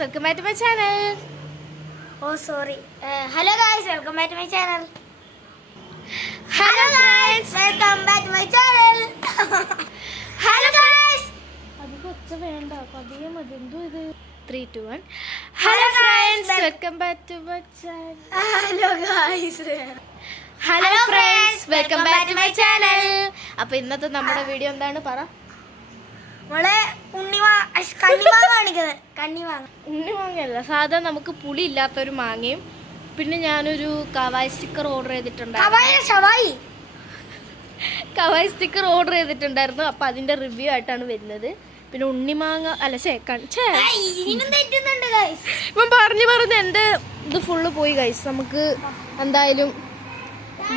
welcome back to my channel. Oh sorry. Hello guys, welcome back to my channel. Hello guys, welcome back to my channel. Hello guys. അതികൊച്ച വേണ്ട പതിയെ മതി എന്തോ ഇത് 3 2 1 Hello friends, welcome back to my channel. Hello guys. Hello friends, welcome back to my channel. അപ്പോൾ ഇന്നത്തെ നമ്മുടെ video എന്താണ് പറ? നമ്മളെ കണ്ണിമാങ്ങ കാണിക്കുന്നത്. ഉണ്ണിമാങ്ങയല്ല, സാധാ നമുക്ക് പുളി ഇല്ലാത്തൊരു മാങ്ങയും പിന്നെ ഞാനൊരു കവായ് സ്റ്റിക്കർ ഓർഡർ ചെയ്തിട്ടുണ്ടായിരുന്നു. അപ്പോൾ അതിന്റെ റിവ്യൂ ആയിട്ടാണ് വരുന്നത്. പിന്നെ ഉണ്ണിമാങ്ങ അല്ല ഇപ്പം പറഞ്ഞ് എൻ്റെ ഇത് ഫുള്ള് പോയി ഗൈസ്. നമുക്ക് എന്തായാലും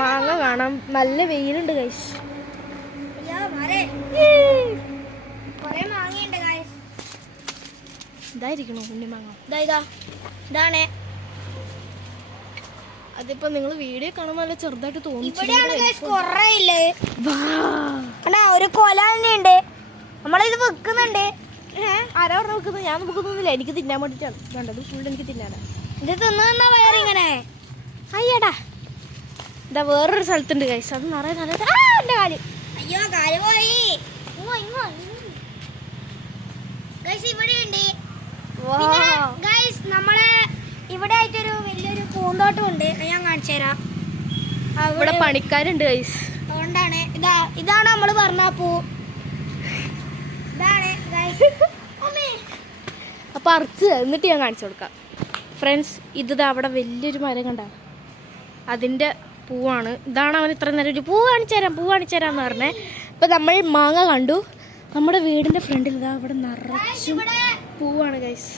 മാങ്ങ കാണാം. നല്ല വെയിലുണ്ട് ഗൈസ്. ഇതായിരിക്കണോ ഉണ്ണിമാങ്ങ? ഇതാണ്. അതിപ്പോ നിങ്ങൾ വീഡിയോ കാണുമ്പോൾ നല്ല ചെറുതായിട്ട് തോന്നി. ഒരു കൊല തന്നെയുണ്ട്. നമ്മളിത് വെക്കുന്നുണ്ട്. ആരാ പറഞ്ഞ വെക്കുന്നത്? ഞാൻ വെക്കുന്നൊന്നുമില്ല, എനിക്ക് തിന്നാൻ വേണ്ടിട്ടാണ് വേണ്ടത്. ഫുൾ എനിക്ക് തിന്നാനാണ്. ഇത് തിന്നുന്ന വയറിങ്ങനെ അയ്യടാ. ഇതാ വേറൊരു സ്ഥലത്തുണ്ട് ഗൈസ്, അത് നിറയെ നല്ല എന്റെ കാല്. അയ്യോ കാല് പോയി. ഇവിടെ ഉണ്ട്. ഗൈസ് നമ്മളെ ഇവിടെ ആയിട്ടൊരു വലിയൊരു പൂന്തോട്ടം ഉണ്ട്. ഞാൻ കാണിച്ചു തരാം. ഇവിടെ പണിക്കാരുണ്ട് ഗൈസ്. അതുകൊണ്ടാണ് ഇതാണ് നമ്മള് പറഞ്ഞ പൂ. ഇതാണ് അപ്പൊ അറച്ച് എന്നിട്ട് ഞാൻ കാണിച്ചു കൊടുക്കാം ഫ്രണ്ട്സ്. ഇത് അവിടെ വലിയൊരു മരം കണ്ട, അതിന്റെ പൂവാണ്. ഇതാണ് അവൻ ഇത്ര നേരം ഒരു പൂ കാണിച്ചു തരാന്ന് പറഞ്ഞേ. ഇപ്പൊ നമ്മൾ മാങ്ങ കണ്ടു. നമ്മുടെ വീടിന്റെ ഫ്രണ്ടിൽ ഇതാ അവിടെ നിറച്ചും പൂവാണ് ഗൈസ്.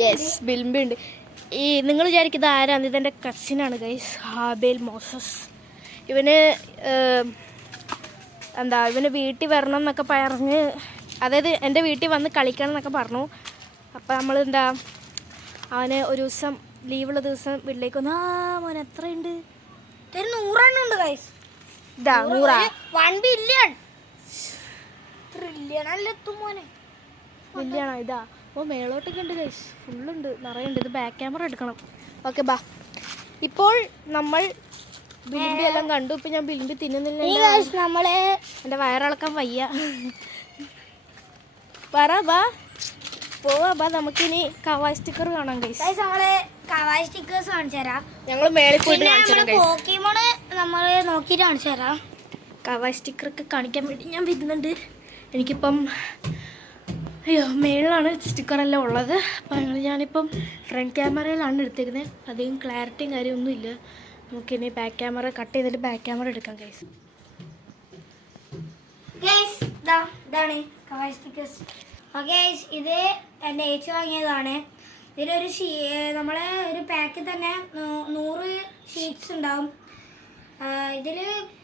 യെസ്, ബിൽബി ഉണ്ട്. ഈ നിങ്ങൾ വിചാരിക്കുന്നത് ആരാണ്? ഇതെൻ്റെ കസിനാണ് ഗൈസ്, ഹാബേൽ മോസസ്. ഇവന് ഇവന് വീട്ടിൽ വരണം എന്നൊക്കെ പറഞ്ഞ്, അതായത് എൻ്റെ വീട്ടിൽ വന്ന് കളിക്കണം എന്നൊക്കെ പറഞ്ഞു. അപ്പം നമ്മൾ അവന് ഒരു ദിവസം ലീവുള്ള ദിവസം വീട്ടിലേക്ക് വന്നു. മോനെ എത്രയുണ്ട്? 100 ഉണ്ട് ഗൈസ്. ഇതാ 100 1 ബില്യൺ ട്രില്യൺ അല്ല മോനെ, വലിയാണോ? ഇതാ ഓ മേളോട്ടൊക്കെ ഉണ്ട് ഗൈസ്, ഫുള്ളുണ്ട്, നിറയുണ്ട്. ഇത് ബാക്ക് ക്യാമറ എടുക്കണം. ഓക്കെ ബാ. ഇപ്പോൾ നമ്മൾ ബിലിമ്പി എല്ലാം കണ്ടു. ഇപ്പം ഞാൻ ബിലിമ്പി തിന്നുന്നില്ല, നമ്മള് എൻ്റെ വയറിളക്കാൻ വയ്യ. പറ ബാ, പോവാ ബാ. നമുക്കിനി കവായ് സ്റ്റിക്കർ കാണാം ഗൈസ്. നമ്മള് കവായ് സ്റ്റിക്കേഴ്സ് കാണിച്ചു തരാം. ഞങ്ങൾ മേളിൽ പോയിട്ട് പോക്കിമോണ് നമ്മള് നോക്കിയിട്ട് കാണിച്ചു തരാം. കവായ് സ്റ്റിക്കറൊക്കെ കാണിക്കാൻ വേണ്ടി ഞാൻ വരുന്നുണ്ട്. എനിക്കിപ്പം അയ്യോ മേളിലാണ് സ്റ്റിക്കറെല്ലാം ഉള്ളത്. അപ്പം ഞാനിപ്പം ഫ്രണ്ട് ക്യാമറയിലാണ് എടുത്തേക്കുന്നത്. അധികം ക്ലാരിറ്റിയും കാര്യമൊന്നും ഇല്ല. നമുക്കിനി ബാക്ക് ക്യാമറ കട്ട് ചെയ്തിട്ട് ബാക്ക് ക്യാമറ എടുക്കാം ഗൈസ്. ഇതാണ് കവായ് സ്റ്റിക്കേഴ്സ്. ഇത് എൻ്റെ ഏച്ചി വാങ്ങിയതാണ്. ഇതിലൊരു നമ്മളെ ഒരു പാക്കിൽ തന്നെ 100 ഷീറ്റ്സ് ഉണ്ടാവും. ഇതിൽ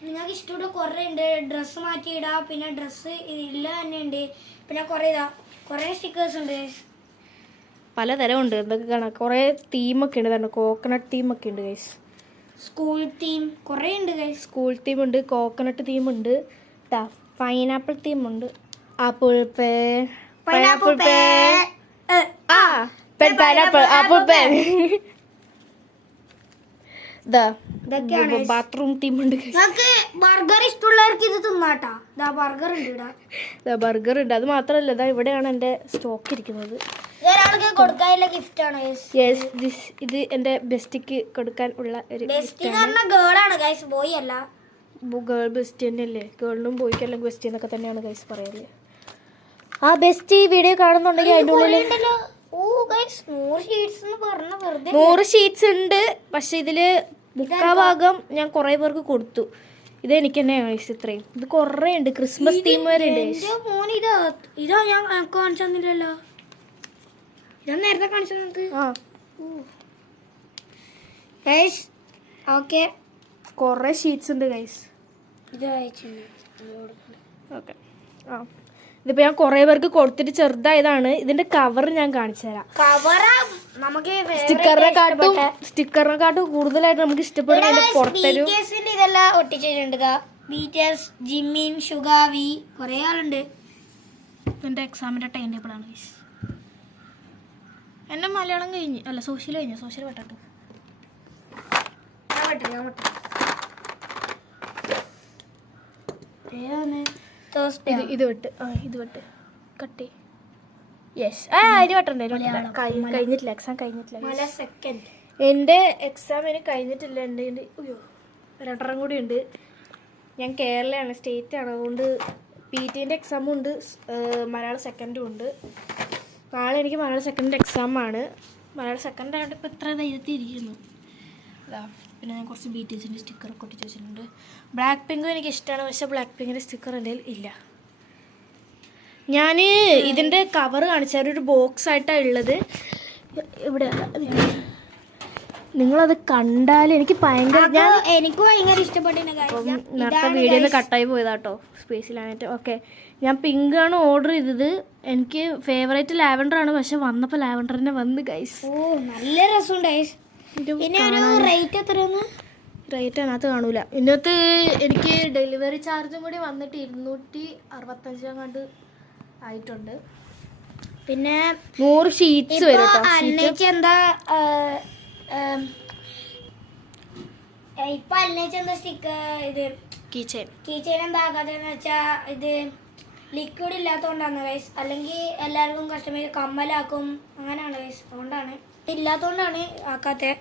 നിങ്ങൾക്ക് ഇഷ്ടമുള്ള കുറേ ഉണ്ട്. ഡ്രസ്സ് മാറ്റിയിടാം, പിന്നെ ഡ്രസ്സ് ഇല്ല തന്നെ ഉണ്ട്, പിന്നെ കുറേ സ്റ്റിക്കേഴ്സ് ഉണ്ട്. പലതരം ഉണ്ട്. എന്തൊക്കെ കാണാം, കുറേ തീമൊക്കെ ഉണ്ട്. തന്നെ കോക്കനട്ട് തീമൊക്കെ ഉണ്ട് ഗൈസ്. സ്കൂൾ തീം കുറേ ഉണ്ട് ഗൈസ്. സ്കൂൾ തീം ഉണ്ട്, കോക്കനട്ട് തീം ഉണ്ട്, പൈനാപ്പിൾ തീം ഉണ്ട്, apple pen pineapple pen pineapple apple pen. Bathroom theme ഉണ്ട്. ബർഗർ ഇഷ്ടമുള്ളവർക്ക് ഇത് തിന്നാട്ടാ. ബർഗർ ഉണ്ട്, ബർഗർ ഉണ്ട്. അത് മാത്രമല്ല, ഇതാ ഇവിടെയാണ് എൻ്റെ സ്റ്റോക്ക് ഇരിക്കുന്നത്. കൊടുക്കാനുള്ള ഗിഫ്റ്റ് ആണ്. ഇത് എൻ്റെ ബെസ്റ്റിക്ക് കൊടുക്കാൻ ഉള്ള ഒരു ഗേളാണ് ഗൈസ്, ബോയ് അല്ല. ഗേൾ ബെസ്റ്റ് തന്നെയല്ലേ? ഗേളിനും ബോയ്ക്കെല്ലാം ബെസ്റ്റ് എന്നൊക്കെ തന്നെയാണ് ഗൈസ് പറയല്. ആ ബെസ്റ്റ് വീഡിയോ കാണുന്നുണ്ടെങ്കിൽ അതിൻ്റെ ഉള്ളിൽ 100 ഷീറ്റ്സ് ഉണ്ട്. പക്ഷെ ഇതില് 3/4 ഭാഗം ഞാൻ കുറെ പേർക്ക് കൊടുത്തു. ഇത് എനിക്ക് തന്നെ ഗൈസ് ഇത്രയും. ഇത് കുറേ ഉണ്ട്. ക്രിസ്മസ് തീം വരെ ഉണ്ട്. ഇതാ ഞാൻ കാണിച്ചു തന്നില്ലല്ലോ. ഞാൻ നേരത്തെ കാണിച്ചു തന്നത്. ഓക്കെ, കുറേ ഷീറ്റ്സ് ഉണ്ട് ഗൈസ്. ഇത് ഓക്കെ. ഇതിപ്പോൾ ഞാൻ കുറേ പേർക്ക് കൊടുത്തിട്ട് ചെറുതായതാണ്. ഇതിന്റെ കവർ ഞാൻ കാണിച്ചു തരാം. സ്റ്റിക്കറിനെക്കാട്ടും കൂടുതലായിട്ട് നമുക്ക് ഇഷ്ടപ്പെടുന്ന പുറത്തൊരു ഇതെല്ലാം ഒട്ടിച്ചിട്ടുണ്ട്. ബീറ്റേഴ്സ്, ജിമ്മിൻ, ഷുഗാവി, കുറേ ആളുണ്ട്. എൻ്റെ എക്സാമിൻ്റെ ടൈം ടേബിളാണ് ഗൈസ്. എൻ്റെ മലയാളം കഴിഞ്ഞ് അല്ല സോഷ്യൽ കഴിഞ്ഞു. സോഷ്യൽ പെട്ടോ ഇത് വിട്ട് ഇത് വിട്ട് കട്ടി. യെസ് അതിന് വെട്ടണ്ടേ? കഴിഞ്ഞിട്ടില്ല, എക്സാം കഴിഞ്ഞിട്ടില്ല. സെക്കൻഡ് എൻ്റെ എക്സാം ഇനി കഴിഞ്ഞിട്ടില്ല. എൻ്റെ അയ്യോ രണ്ടെണ്ണം കൂടി ഉണ്ട്. ഞാൻ കേരളയാണ്, സ്റ്റേറ്റാണ്. അതുകൊണ്ട് PT-ൻ്റെ എക്സാമും ഉണ്ട്, മലയാളം സെക്കൻഡും ഉണ്ട്. നാളെ എനിക്ക് മലയാളം സെക്കൻഡിൻ്റെ എക്സാമാണ്. മലയാളം സെക്കൻഡ് ആയതുകൊണ്ട് ഇപ്പോൾ ഇത്ര ധൈര്യത്തിൽ ഇരിക്കുന്നു. അതാ പിന്നെ ഞാൻ കുറച്ച് BTSൻ്റെ സ്റ്റിക്കറൊക്കെ ഒട്ടിച്ച് വെച്ചിട്ടുണ്ട്. ബ്ലാക്ക് പിങ്കും എനിക്ക് ഇഷ്ടമാണ്, പക്ഷേ ബ്ലാക്ക് പിങ്കിൻ്റെ സ്റ്റിക്കർ എൻ്റെ കയ്യിൽ ഇല്ല. ഞാൻ ഇതിൻ്റെ കവർ കാണിച്ചാൽ ഒരു ബോക്സ് ആയിട്ടാണ് ഉള്ളത്. ഇവിടെ നിങ്ങളത് കണ്ടാൽ എനിക്ക് ഭയങ്കര എനിക്ക് ഭയങ്കര ഇഷ്ടപ്പെട്ടിരുന്നു. നേരത്തെ വീഡിയോന്ന് കട്ടായി പോയതാട്ടോ സ്പേസിലായിട്ട്. ഓക്കെ, ഞാൻ പിങ്കാണ് ഓർഡർ ചെയ്തത്. എനിക്ക് ഫേവറേറ്റ് ലാവൻഡർ ആണ്, പക്ഷെ വന്നപ്പോൾ ലാവൻഡറിനെ വന്ന് ഗൈസ്. ഓ നല്ല രസമുണ്ട് ഗൈസ്. പിന്നെ ഒരു റേറ്റ് എത്രയാണ്? റേറ്റ് അതിനകത്ത് കാണൂല. ഇതിനകത്ത് എനിക്ക് ഡെലിവറി ചാർജും കൂടി വന്നിട്ട് 265 അങ്ങോട്ട് ആയിട്ടുണ്ട്. പിന്നെ 100 ഷീറ്റ്സ് വരും. എന്താ ഇപ്പൊ എന്താ സ്റ്റിക്കർ ഇത് കീച്ചെയിൻ എന്താ ആക്കാതെന്ന് വെച്ചാ ഇത് ലിക്വിഡ് ഇല്ലാത്തോണ്ടാണ് ഗൈസ്. അല്ലെങ്കിൽ എല്ലാവർക്കും കസ്റ്റമർ കമ്മലാക്കും, അങ്ങനെയാണ് ഗൈസ്. അതുകൊണ്ടാണ് ഇല്ലാത്തോണ്ടാണ് ആക്കാത്തെ.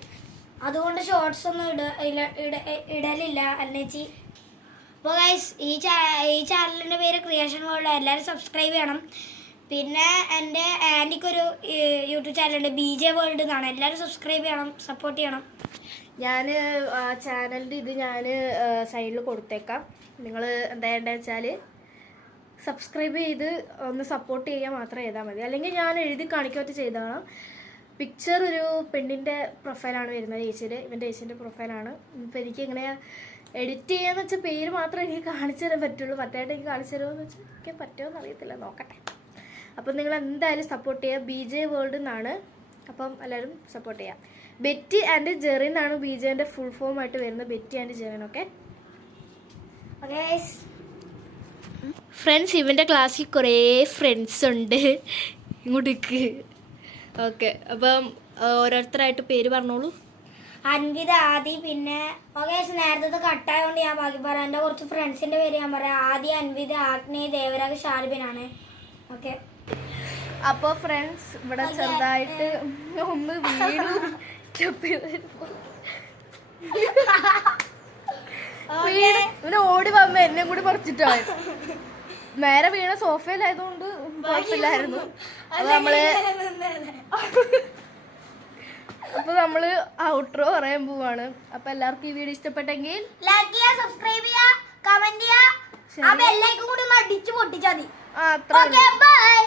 അതുകൊണ്ട് ഷോർട്സ് ഒന്നും ഇടലില്ല അല്ലേച്ചി. അപ്പോൾ ഗൈസ് ഈ ചാനലിൻ്റെ പേര് ക്രിയേഷൻ വേൾഡ്. എല്ലാവരും സബ്സ്ക്രൈബ് ചെയ്യണം. പിന്നെ എൻ്റെ ആൻറ്റിക്കൊരു യൂട്യൂബ് ചാനലുണ്ട് BJ വേൾഡ് എന്നാണ്. എല്ലാവരും സബ്സ്ക്രൈബ് ചെയ്യണം, സപ്പോർട്ട് ചെയ്യണം. ഞാൻ ചാനലിൻ്റെ ഇത് ഞാൻ സൈഡിൽ കൊടുത്തേക്കാം. നിങ്ങൾ എന്താ വേണ്ടതെന്ന് വെച്ചാൽ സബ്സ്ക്രൈബ് ചെയ്ത് ഒന്ന് സപ്പോർട്ട് ചെയ്യാൻ മാത്രം ചെയ്താൽ മതി. അല്ലെങ്കിൽ ഞാൻ എഴുതി കാണിക്കുമൊക്കെ ചെയ്തോളാം. പിക്ചർ ഒരു പെണ്ണിൻ്റെ പ്രൊഫൈലാണ് വരുന്നത്, ഇവൻ്റെ ചേച്ചീൻ്റെ പ്രൊഫൈലാണ്. ഇപ്പോൾ എനിക്ക് ഇങ്ങനെ എഡിറ്റ് ചെയ്യാന്ന് വെച്ചാൽ പേര് മാത്രമേ എനിക്ക് കാണിച്ചു തരാൻ പറ്റുള്ളൂ. മറ്റായിട്ട് എനിക്ക് കാണിച്ചു തരുമോ വെച്ചാൽ എനിക്ക് പറ്റുമോയെന്ന് അറിയത്തില്ല, നോക്കട്ടെ. അപ്പം നിങ്ങൾ എന്തായാലും സപ്പോർട്ട് ചെയ്യുക. BJ വേൾഡ് എന്നാണ്. അപ്പം എല്ലാവരും സപ്പോർട്ട് ചെയ്യാം. ബെറ്റി ആൻഡ് ജെറിൻ എന്നാണ് BJൻ്റെ ഫുൾ ഫോം ആയിട്ട് വരുന്നത്. Betty and Jerin. Okay friends, ഇവൻ്റെ ക്ലാസ്സിൽ കുറേ ഫ്രണ്ട്സ് ഉണ്ട്. ഇങ്ങോട്ടേക്ക്. ഓക്കെ, അപ്പം ഓരോരുത്തരായിട്ട് പേര് പറഞ്ഞോളൂ. അൻവിത, ആദി. പിന്നെ നേരത്തെ കട്ടായതുകൊണ്ട് ഞാൻ ബാക്കി പറയാം. എൻ്റെ കുറച്ച് ഫ്രണ്ട്സിൻ്റെ പേര് ഞാൻ പറയാം. ആദി, അൻവിത, ആഗ്നി, ദേവരാജ്, ഷാർബിനാണ്. ഓക്കെ, അപ്പോൾ ഫ്രണ്ട്സ് ഇവിടെ ചെറുതായിട്ട് ഒന്ന് വീണു. ഇവിടെ ഓടി വന്ന് എന്നെ കൂടി പറിച്ചിട്ടാണ്. നേരെ വീണ സോഫയിലായതുകൊണ്ട് കുഴപ്പമില്ലായിരുന്നു. അപ്പൊ നമ്മള് ഔട്ട്രോ പറയാൻ പോവാണ്. അപ്പൊ എല്ലാവർക്കും ഈ വീഡിയോ ഇഷ്ടപ്പെട്ടെങ്കിൽ ലൈക്ക് ചെയ്യുക, സബ്സ്ക്രൈബ് ചെയ്യുക, കമന്റ് ചെയ്യുക, ആ ബെൽ ഐക്കൺ കൂടി ഒന്ന് അടിച്ചു പൊട്ടിച്ചാൽ മതി. അത്ര ബൈ.